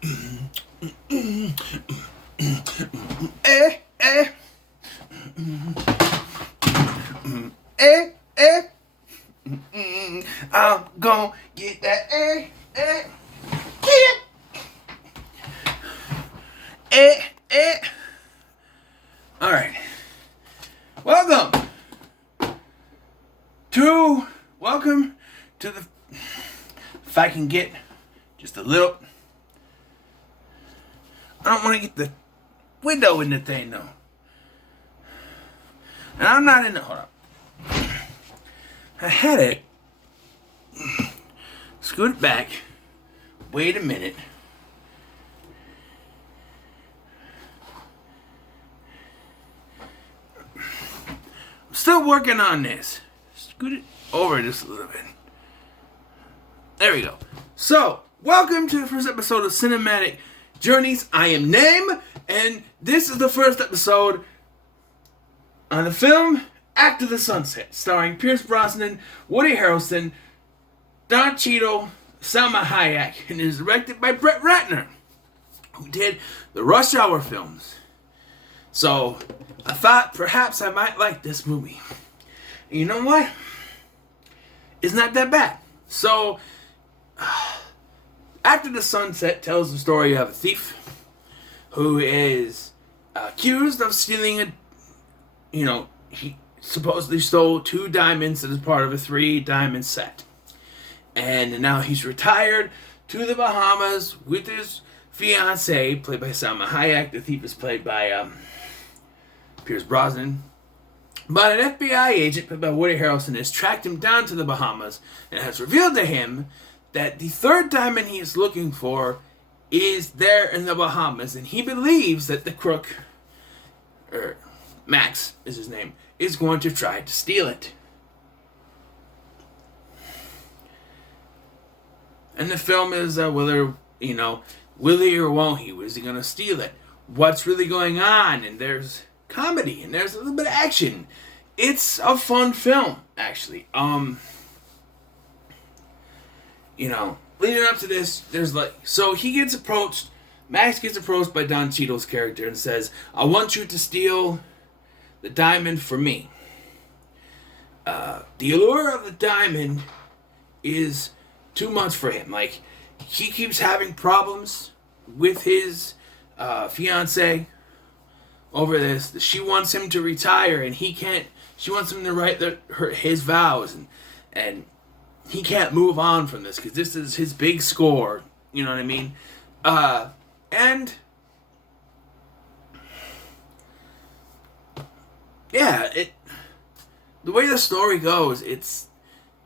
Eh, eh, eh, eh. I'm gon' get that get it. All right. Welcome to the. If I can get just a little. I don't want to get the window in the thing though. And I'm not in the. Hold up. I had it. Scoot it back. Wait a minute. I'm still working on this. Scoot it over just a little bit. There we go. So, welcome to the first episode of Cinematic Journeys. I am Name, and this is the first episode on the film After the Sunset, starring Pierce Brosnan, Woody Harrelson, Don Cheadle, Salma Hayek, and is directed by Brett Ratner, who did the Rush Hour films. So, I thought perhaps I might like this movie. And you know what? It's not that bad. So, After the Sunset tells the story of a thief who is accused of stealing he supposedly stole 2 diamonds that is part of a 3-diamond set. And now he's retired to the Bahamas with his fiancee, played by Salma Hayek. The thief is played by Pierce Brosnan. But an FBI agent, played by Woody Harrelson, has tracked him down to the Bahamas and has revealed to him that the 3rd diamond he is looking for is there in the Bahamas. And he believes that the crook, Max is his name, is going to try to steal it. And the film is whether, will he or won't he? Is he going to steal it? What's really going on? And there's comedy and there's a little bit of action. It's a fun film, actually. Leading up to this, there's Max gets approached by Don Cheadle's character and says, I want you to steal the diamond for me. The allure of the diamond is too much for him. Like, he keeps having problems with his fiance over this. She wants him to retire and he can't. She wants him to write his vows and he can't move on from this because this is his big score. You know what I mean? And yeah, the way the story goes, it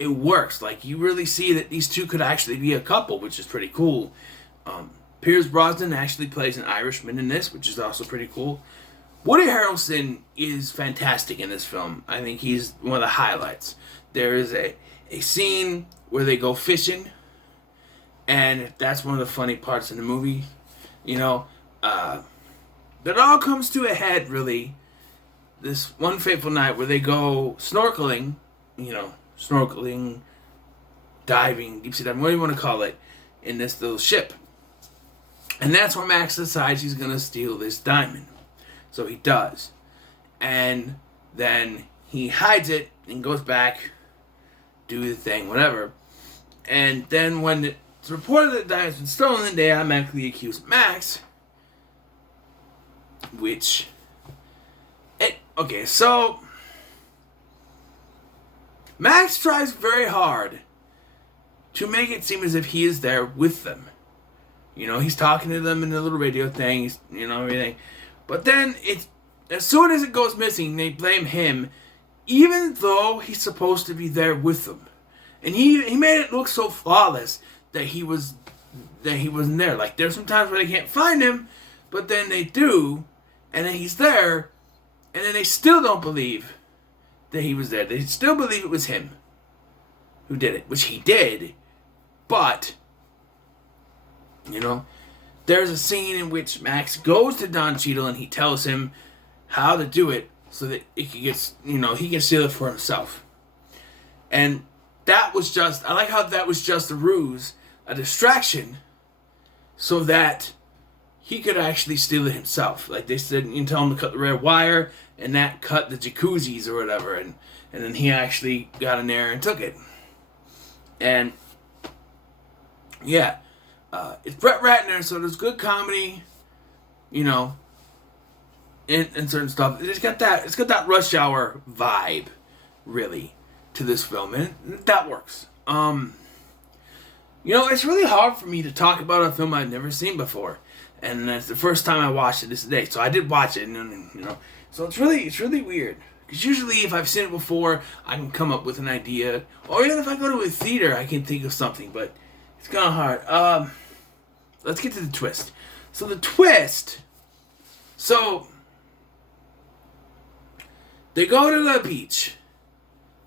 works. Like, you really see that these two could actually be a couple, which is pretty cool. Pierce Brosnan actually plays an Irishman in this, which is also pretty cool. Woody Harrelson is fantastic in this film. I think he's one of the highlights. There is a scene where they go fishing, and that's one of the funny parts in the movie. That all comes to a head, really, this one fateful night where they go snorkeling, diving, deep sea diving, what do you want to call it, in this little ship. And that's where Max decides he's going to steal this diamond. So he does. And then he hides it and goes back, do the thing, whatever. And then when it's reported that the diamond's been stolen, they automatically accuse Max. So Max tries very hard to make it seem as if he is there with them. He's talking to them in the little radio thing, everything. But then, as soon as it goes missing, they blame him, even though he's supposed to be there with them. And he made it look so flawless that he wasn't there. Like, there's some times where they can't find him, but then they do, and then he's there, and then they still don't believe that he was there. They still believe it was him who did it, which he did, but there's a scene in which Max goes to Don Cheadle and he tells him how to do it so that he can steal it for himself. And that was I like how that was just a ruse, a distraction, so that he could actually steal it himself. Like they said, you tell him to cut the red wire, and that cut the jacuzzis or whatever, and then he actually got in there and took it. And yeah, it's Brett Ratner, so there's good comedy, you know, and certain stuff. It's got that Rush Hour vibe, really, to this film, and that works. You know, it's really hard for me to talk about a film I've never seen before, and it's the first time I watched it this day. So I did watch it, and you know, so it's really weird. Because usually, if I've seen it before, I can come up with an idea, or even if I go to a theater, I can think of something. But it's kind of hard. Let's get to the twist. So the twist. So they go to the beach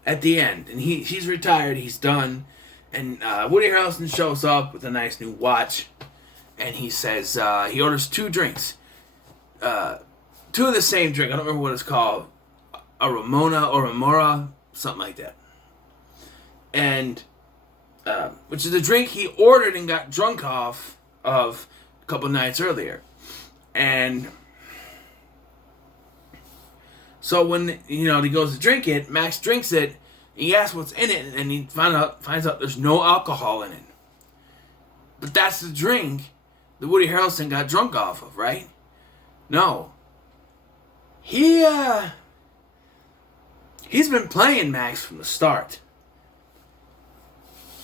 at the end, and he's retired. He's done. And Woody Harrelson shows up with a nice new watch, and he says he orders 2 drinks, 2 of the same drink. I don't remember what it's called, a Ramona or Ramora, something like that. And which is a drink he ordered and got drunk off of a couple nights earlier. And so when he goes to drink it, Max drinks it. He asks what's in it, and he finds out there's no alcohol in it. But that's the drink that Woody Harrelson got drunk off of, right? No. He's been playing Max from the start.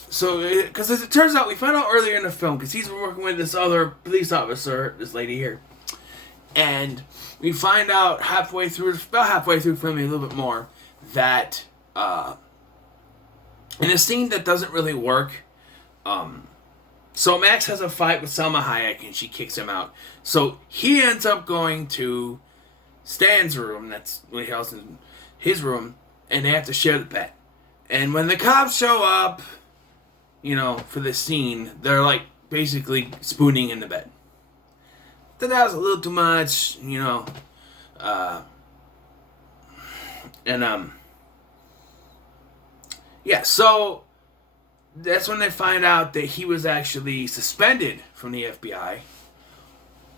So, because as it turns out, we find out earlier in the film, because he's been working with this other police officer, this lady here. And we find out about halfway through filming a little bit more, that in a scene that doesn't really work, so Max has a fight with Salma Hayek and she kicks him out. So he ends up going to Stan's room, that's Woody Harrelson, his room, and they have to share the bed. And when the cops show up, for this scene, they're like basically spooning in the bed. That was a little too much, yeah, so that's when they find out that he was actually suspended from the FBI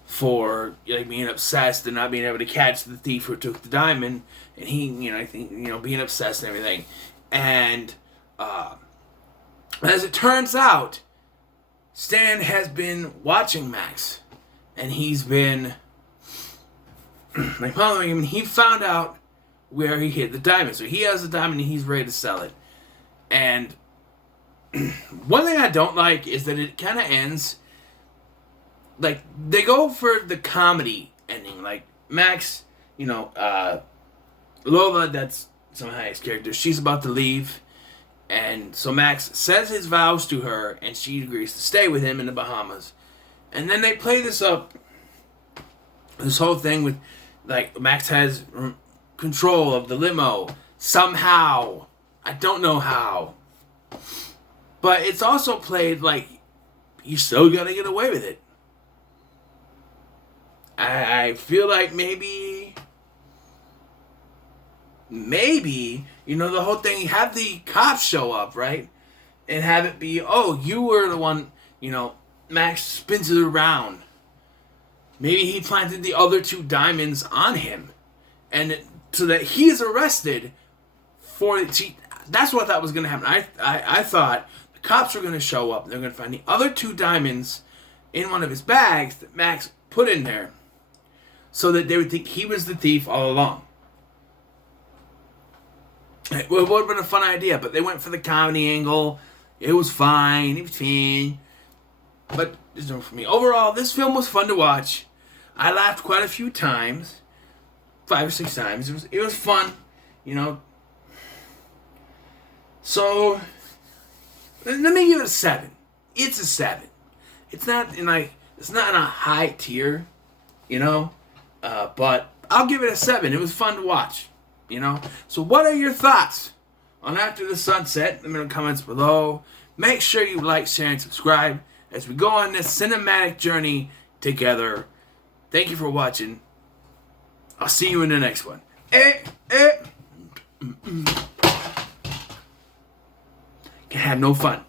for being obsessed and not being able to catch the thief who took the diamond, and he, being obsessed and everything. And as it turns out, Stan has been watching Max, and he's been following him, and he found out where he hid the diamond. So he has the diamond and he's ready to sell it. And one thing I don't like is that it kind of ends, like, they go for the comedy ending. Like, Max, Lola, that's Salma Hayek's character, she's about to leave. And so Max says his vows to her, and she agrees to stay with him in the Bahamas. And then they play this up, this whole thing with, like, Max has control of the limo somehow. I don't know how. But it's also played like you still gotta get away with it. I feel like maybe, the whole thing, have the cops show up, right? And have it be, oh, you were the one, Max spins it around. Maybe he planted the other 2 diamonds on him. And so that he is arrested for... That's what I thought was going to happen. I thought the cops were going to show up and they're going to find the other 2 diamonds in one of his bags that Max put in there so that they would think he was the thief all along. It would have been a fun idea, but they went for the comedy angle. It was fine. It was fine. But there's no for me. Overall, this film was fun to watch. I laughed quite a few times. 5 or 6 times. It was fun. So, let me give it a 7. It's a 7. It's not in a high tier, but I'll give it a 7. It was fun to watch, So what are your thoughts on After the Sunset? Let me know in the comments below. Make sure you like, share, and subscribe as we go on this cinematic journey together. Thank you for watching. I'll see you in the next one. Can have no fun.